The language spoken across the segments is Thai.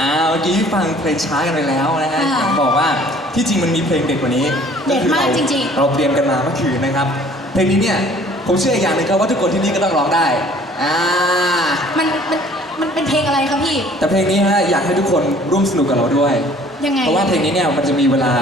อ่าเมื่อกี้ฟังเพลงช้ากันไปแล้วนะฮะค่ะผมบอกว่าที่จริงมันมีเพลงเด็ดกว่านี้เด็ดมากคือจริงๆ เราเตรียมกันมาเมื่อคืนนะครับ เพลงนี้เนี่ยผมเชื่ออีกอย่างหนึ่งครับว่าทุกคนที่นี่ก็ต้องร้องได้อ่ามันมันมันเป็นเพลงอะไรครับพี่ แต่เพลงนี้ฮะอยากให้ทุกคนร่วมสนุกกับเราด้วย ยังไงเพราะว่าเพลงนี้เนี่ยมันจะมีเวลา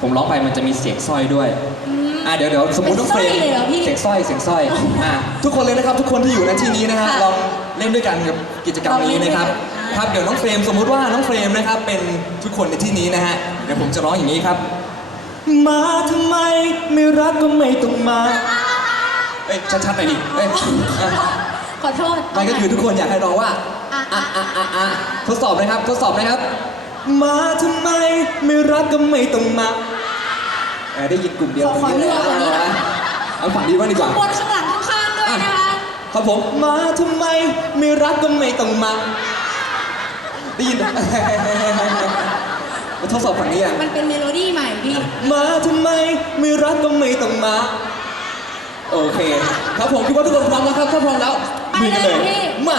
ผมร้องไปมันจะมีเสียงสร้อยด้วยอืมอ่าเดี๋ยวเดี๋ยวสมมติต้องเฟรมเป็นสร้อยเลยเหรอพี่เสียงสร้อยเสียงสร้อยอ่าทุกคนเลยนะครับทุกคนที่อยู่ในที่นี้นะฮะค่ะลองเล่นด้วยกันกับกิจกรรมนี้นะครับลองเล่นด้วยกันอ่า ครับเดี๋ยวน้องเฟรมสมมุติว่าน้องเฟรมนะครับเป็นทุกคนในที่นี้นะฮะเดี๋ยวผมจะร้องอย่างนี้ครับ มาทำไมไม่รักก็ไม่ต้องมาเอ้ยชัดๆหน่อยดิเอ้ยอะขอโทษไม่ก็คือทุกคนอยากให้ร้องว่าอะอะอะอะอะทดสอบนะครับ ทดสอบนะครับ มาทำไมไม่รักก็ไม่ต้องมาเอ่อได้ยินกลุ่มเดียวขอขอเลือกกว่านี้นะเอาฝั่งนี้บ้างดีกว่าบนข้างหลังข้างๆด้วยนะคะครับผมมาทำไมไม่รักก็ไม่ต้องมา ได้ยินไหมมาทดสอบฝั่งนี้อะมันเป็นเมโลดี้ใหม่พี่ มาทำไมไม่รักก็ไม่ต้องมา โอเค ครับผมคิดว่าทุกคนพร้อมแล้วครับถ้าพร้อมแล้วไปเลยลุพี่ มามา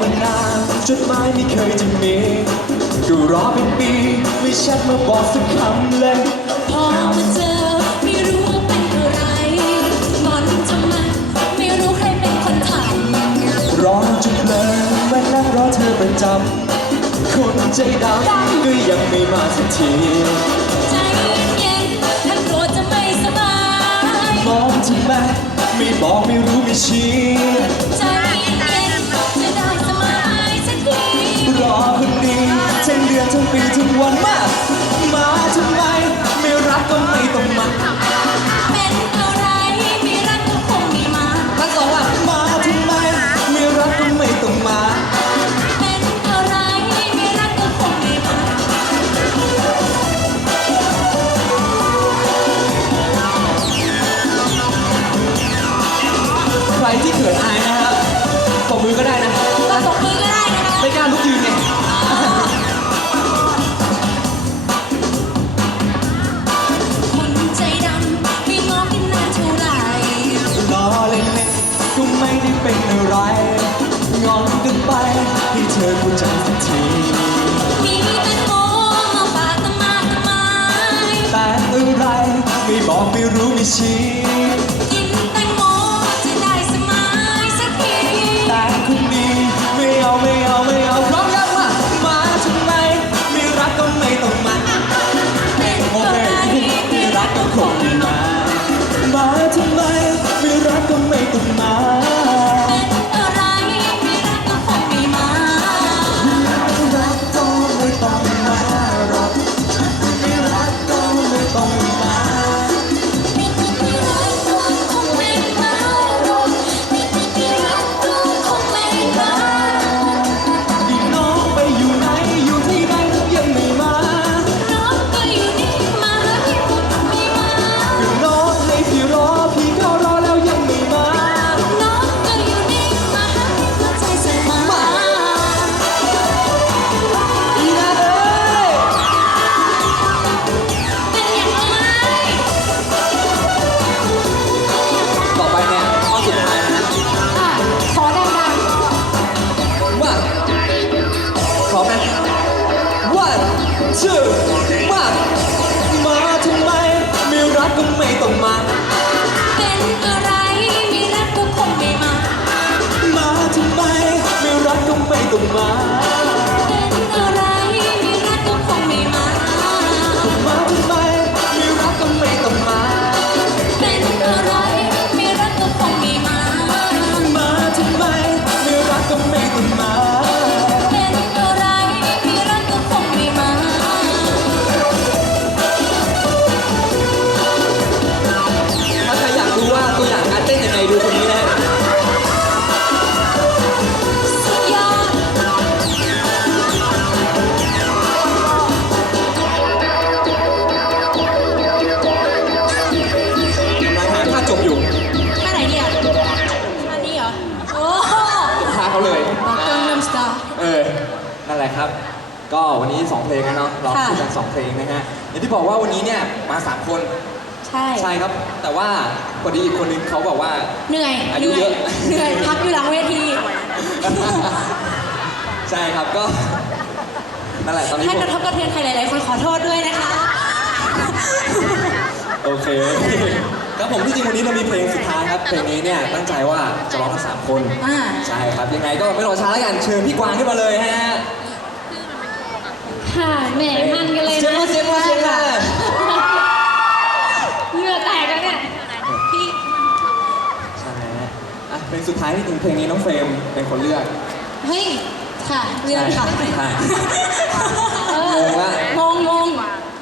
มานานจดหมายไม่เคยจะมี ก็รอเป็นปี ไม่แชัดมาบอกสักคำเลย พอมาเจอไม่รู้ว่าเป็นอะไรงอนทำไมไม่รู้ใครเป็นคนทำรอจนเพลินแม่นั่งรอเธอประจำคนใจดำก็ยังไม่มาสักทีใไม่ได้เป็นอะไรงอนกันไปให้เธอเข้าใจสักที มีแตงโมมาฝากตั้งมากตั้งไมแต่อะไรไม่บอกไม่รู้ไม่ชี้ ชื่อมามาทำไมไม่รักก็ไม่ต้องมา เป็นอะไรมีรักก็คงไม่มา มาทำไมไม่รักก็ไม่ต้องมาางที่บอกว่าวันนี้เนี่ยมา3คนใช่ ใช่ครับ แต่ว่าพอดีอีกคนนึงเขาบอกว่า เหนื่อยอาเหยุนื่อยเยอะ เหนื่อยพักอยู่หลังเวที ใช่ครับก็นั่นแหละตอนนี้ให้ผมกระทบกระเทือนใครหลายๆคนขอโทษด้วยนะคะ โอเคครับผมที่จริงวันนี้เรามีเพลงสุดท้ายครับเพลงนี้เนี่ยตั้งใจว่าจะร้องกันสามคนอ่า ใช่ครับยังไงก็ไม่รอช้าแล้วกันเชิญพี่กวางขึ้นมาเลยฮะ ค่ะแหมมันกันเลย เสียง นะ มาเสียงมาเสียงมา เหงื่อแตกแล้วเนี่ย พี่ ใช่ฮะอะเพลง สุดท้ายที่จริงเพลงนี้น้องเฟรมเป็นคนเลือกเฮ้ย ค่ะเรื่องค่ะใช่ใช่เองงว่า งงงง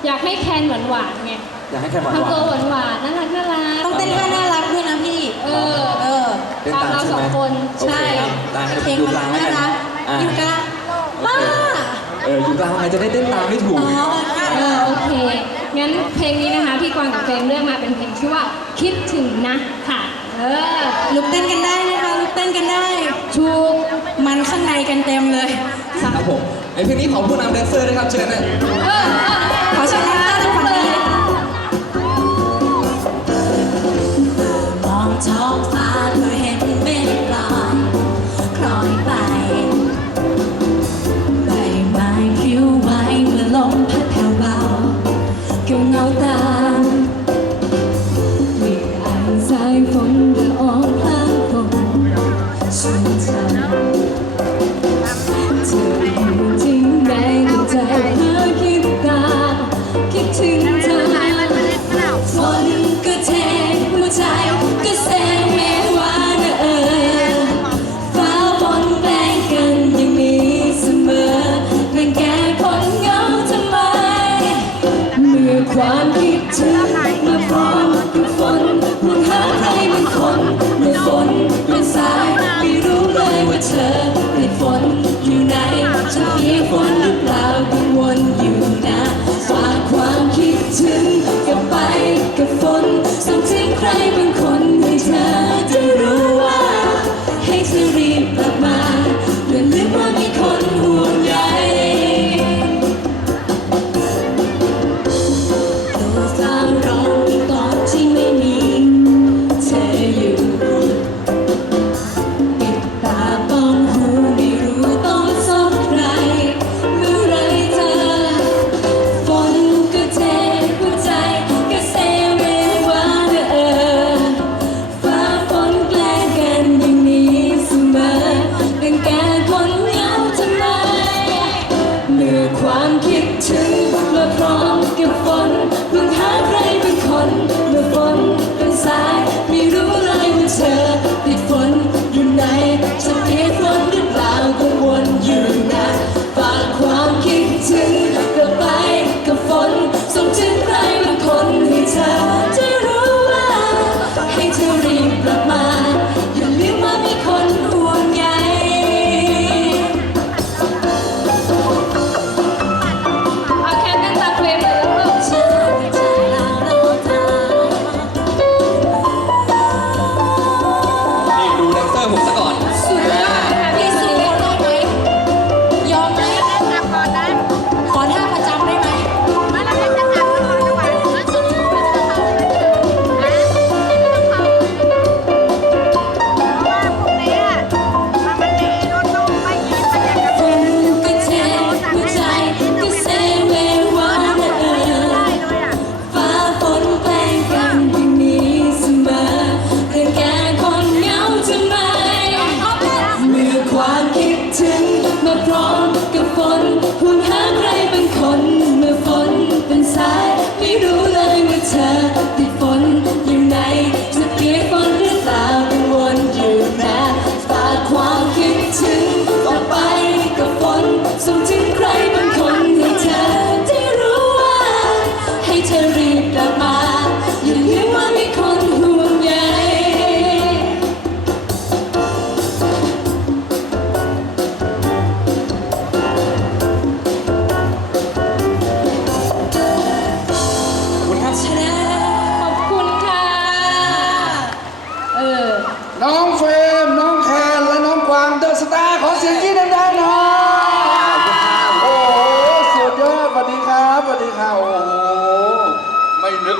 อยากให้แคนหวานหวานๆไงอยากให้แค่หวานหทำวาตัวนหวานหวานๆน่ารักน่ารักต้องเต้นท่าน่ารักด้วยนะพี่ เออ เออ เต้นตามตามเราใช่สอไหมงคนโอเคใช่ครับได้ให้เพลงอยู่มันกลางแล้วน่ากันรักอะอยู่กลางว้าเอออยู่กลางทำไมจะได้เต้นตามไม่ถูก อ๋อโอเคเออ โอเค งั้นเพลงนี้นะคะ พี่กวางกับเฟรมเลือกมาเป็นเพลงชื่อว่าคิดถึงนะค่ะ เออลุกเต้นกันได้นะคะลุกเต้นกันได้ถูกมันข้างในกันเต็มเลยครับผมไอเพลงนี้ของผู้นำแดนเซอร์นะครับเชิญนะเออเออขอเชิญท่านทางฝั่งนี้เลยค่ะมองท้องฟ้าก็เห็นเมฆลอ คือความคิดถึงมาพร้อมกับฝนเพื่อหาใครเป็นคน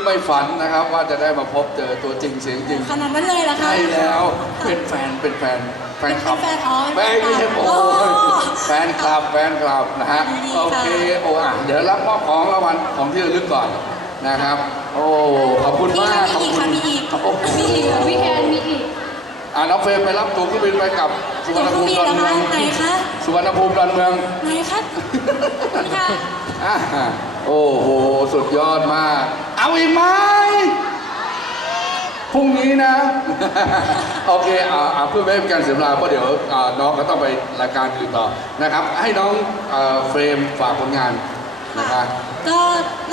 ไม่ฝันนะครับ ว่าจะได้มาพบเจอตัวจริงเสียงจริงขนาดนั้นเลยเหรอคะใช่แล้วเป็นแฟนเป็นแฟนแฟนคลับ เป็นแฟนอ๋อแฟนไม่ใช่โอ้โอ้แฟนคลับแฟนคลับนะฮะดีค่ะโอเคโอ้อะเดี๋ยวรับมอบของรางวัลของที่ระลึกก่อนนะครับ โอ้ขอบคุณมีมากค่ะมีอีกค่ะมีอีกโอ้โหมีอีกเหรอพี่แคนมีอีกอะน้องเฟรมไปรับตัวเครื่องบินไปกับสุวรรณภูมิดอนเมืองไหนคะสุวรรณภูมิดอนเมืองไหนคะค่ะอะ โอ้โห สุดยอดมาก เอาอีกไหมพรุ่งนี้นะ โอเคอ่าอ่าเพื่อไม่ให้เป็นการเสียเวลาเพราะเดี๋ยวอ่าน้องก็ต้องไปรายการอื่นต่อนะครับ ให้น้องเอ่อเฟรมฝากผลงานนะคะก็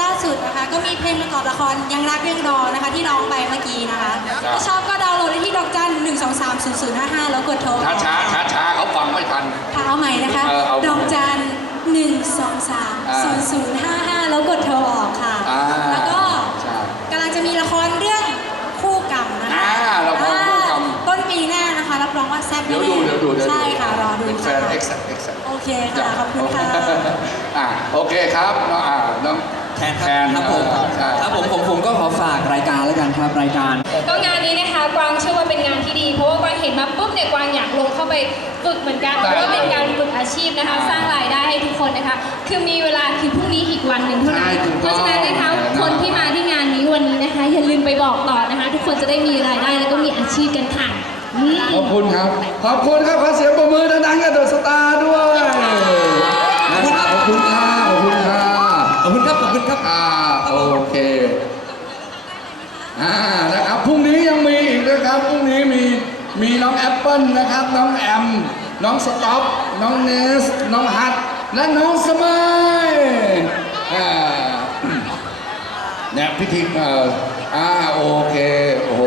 ล่าสุดนะคะก็มีเพลงประกอบละครยังรักยังรอนะคะที่ร้องไปเมื่อกี้นะคะถ้าชอบก็ดาวน์โหลดได้ที่ดอกจัน1 2 3 0 0 5 5 แล้วกดโทรช้าช้าช้าช้าๆเขาฟังไม่ทัน ค่ะเอาใหม่นะคะ เออเอาดอกจัน1 2 3 0 0 5 5 แล้วกดโทรออกค่ะ อ่าแล้วก็ใช่ กำลังจะมีละครเรื่องคู่กรรมนะคะอ่าละครคู่กรรม อ่าต้นปีหน้านะคะรับรองว่าแซ่บเดี๋ยวแน่ดูเดี๋ยวดูเดี๋ยวดูใช่ค่ะรอดูเป็นแฟค่ะนเอ็กซ์เอ็กซ์โอเคค่ะขอบคุณค่ะ อะโอเคครับน้องอ่าน้อง แทนครับครับผมเออใช่ ครับผมผมผมก็ขอฝากรายการแล้วกันครับรายการ ก็งานนี้นะคะกวางเชื่อว่าเป็นงานที่ดี เพราะว่ากวางเห็นมาปุ๊บเนี่ยกวางอยากลงเข้าไปฝึกเหมือนกันเพราะว่าเป็นการฝึกอาชีพนะคะ สร้างรายได้ให้ทุกคนนะคะ คือมีเวลาคือพรุ่งนี้อีกวันหนึ่งเท่านั้นใช่ถูกเพต้อง ราะฉะนั้นนะคะคนที่มาที่งานนี้วันนี้นะคะ อย่าลืมไปบอกต่อนะคะ ทุกคนจะได้มีรายได้แล้วก็มีอาชีพกันค่ะอืม ขอบคุณครับ ขอบคุณครับ ขอเสียงปรบมือดังๆกับเดอะสตาร์ด้วยนะครับขอบคุณค่ะขอบคุณค่ะ ขอบคุณครับขอบคุณครับ อ่าโอเคอ่านะครับพรุ่งนี้ยังมีอีกนะครับพรุ่งนี้มีมีน้องแอปเปิ ลนะครับ น้องแอม น้องสต็อป น้องเนส น้องฮัท และน้องสมัยเนี่ยพิธีเอ่ออ่าโอเค โอ้โห